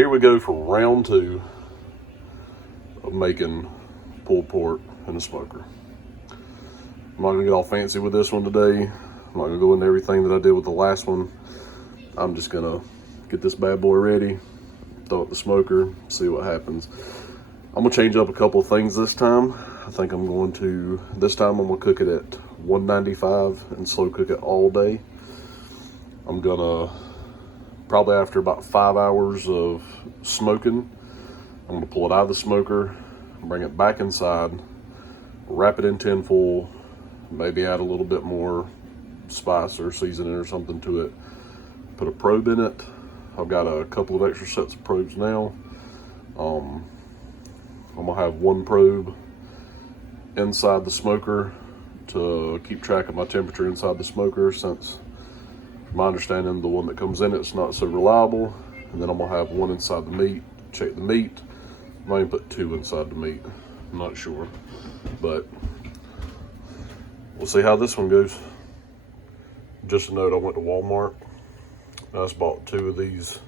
here we go for round 2 of making pulled pork in a smoker. I'm not gonna get all fancy with this one today. I'm not gonna go into everything that I did with the last one. I'm just gonna get this bad boy ready, throw it in the smoker, see what happens. I'm gonna change up a couple of things this time. I think I'm gonna cook it at 195 and slow cook it all day. I'm gonna, probably after about 5 hours of smoking, I'm gonna pull it out of the smoker, bring it back inside, wrap it in tin foil, maybe add a little bit more spice or seasoning or something to it, put a probe in it. I've got a couple of extra sets of probes now. I'm gonna have one probe inside the smoker to keep track of my temperature inside the smoker, since my understanding the one that comes in it's not so reliable. And then I'm gonna have one inside the meat, check the meat. I might even put 2 inside the meat, I'm not sure, but we'll see how this one goes. Just a note, I went to Walmart. I just bought 2 of these.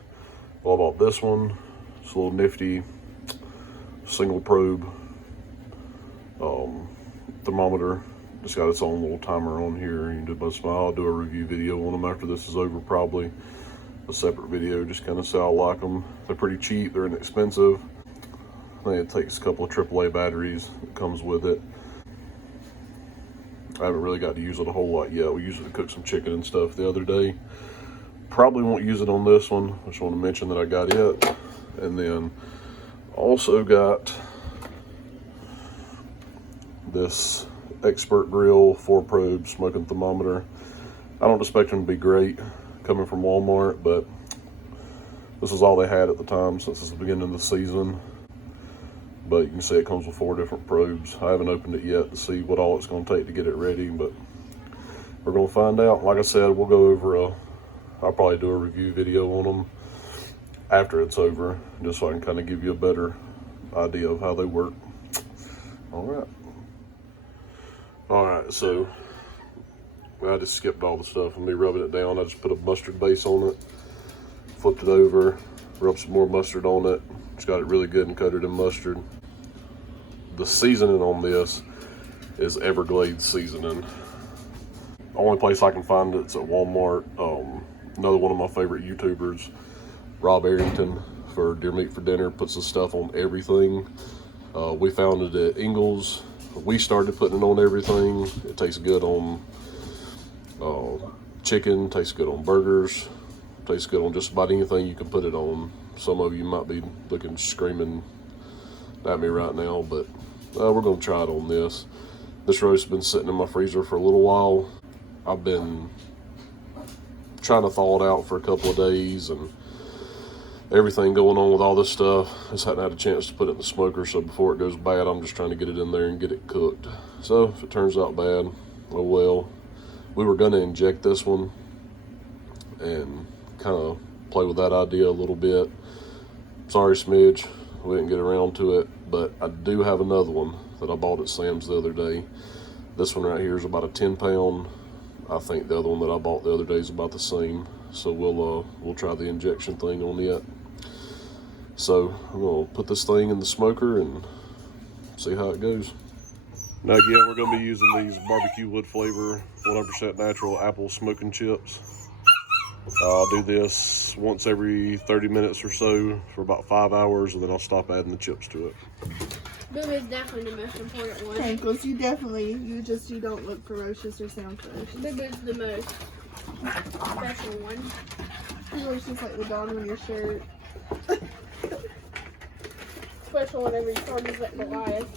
Well, I bought this one. It's a little nifty single probe thermometer. It's got its own little timer on here. You can do most of mine. I'll do a review video on them after this is over, probably a separate video, just kind of see how I like them. They're pretty cheap, they're inexpensive. I think it takes a couple of AAA batteries that comes with it. I haven't really got to use it a whole lot yet. We used it to cook some chicken and stuff the other day. Probably won't use it on this one. I just want to mention that I got it. And then also got this Expert Grill 4-probe smoking thermometer. I don't expect them to be great coming from Walmart, but this is all they had at the time since it's the beginning of the season. But you can see it comes with 4 different probes. I haven't opened it yet to see what all it's going to take to get it ready, but we're going to find out. Like I said, we'll go over I'll probably do a review video on them after it's over, just so I can kind of give you a better idea of how they work. All right, so I just skipped all the stuff of me rubbing it down. I just put a mustard base on it, flipped it over, rubbed some more mustard on it. Just got it really good and coated in mustard. The seasoning on this is Everglades seasoning. The only place I can find it's at Walmart. Another one of my favorite YouTubers, Rob Arrington, for Deer Meat for Dinner, puts this stuff on everything. We found it at Ingles. We started putting it on everything. It tastes good on chicken, tastes good on burgers, tastes good on just about anything you can put it on. Some of you might be looking screaming at me right now, but we're gonna try it on this. This roast has been sitting in my freezer for a little while. I've been trying to thaw it out for a couple of days, and everything going on with all this stuff, just hadn't had a chance to put it in the smoker, so before it goes bad, I'm just trying to get it in there and get it cooked. So if it turns out bad, oh well. We were gonna inject this one and kind of play with that idea a little bit. Sorry, Smidge, we didn't get around to it, but I do have another one that I bought at Sam's the other day. This one right here is about a 10-pound. I think the other one that I bought the other day is about the same. So we'll try the injection thing on it. So I'm gonna put this thing in the smoker and see how it goes. Now again, we're gonna be using these barbecue wood flavor 100% natural apple smoking chips. I'll do this once every 30 minutes or so for about 5 hours, and then I'll stop adding the chips to it. Boo is definitely the most important one. Ankles, you don't look ferocious or sound ferocious. Boo is the most special one. He looks just like the dog on your shirt. Special whenever you charges at Goliath.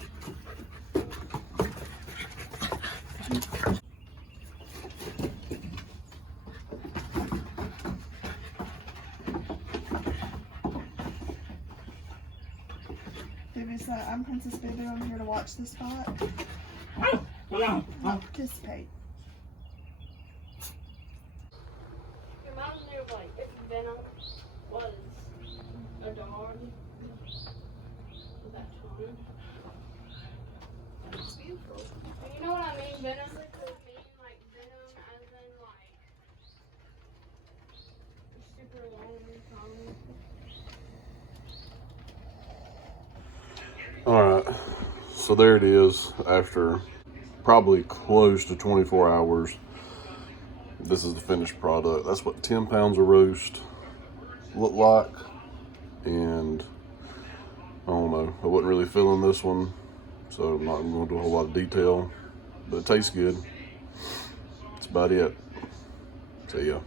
I'm Princess Baby. I'm here to watch the spot. Participate. Reminds me of like if Venom was a dog. That tone. That's beautiful. You know what I mean? Venom could mean like venom as in like super long tongue. So there it is after probably close to 24 hours. This is the finished product. That's what 10 pounds of roast look like. And I don't know, I wasn't really feeling this one, so I'm not going to do a whole lot of detail, but it tastes good. That's about it. See ya.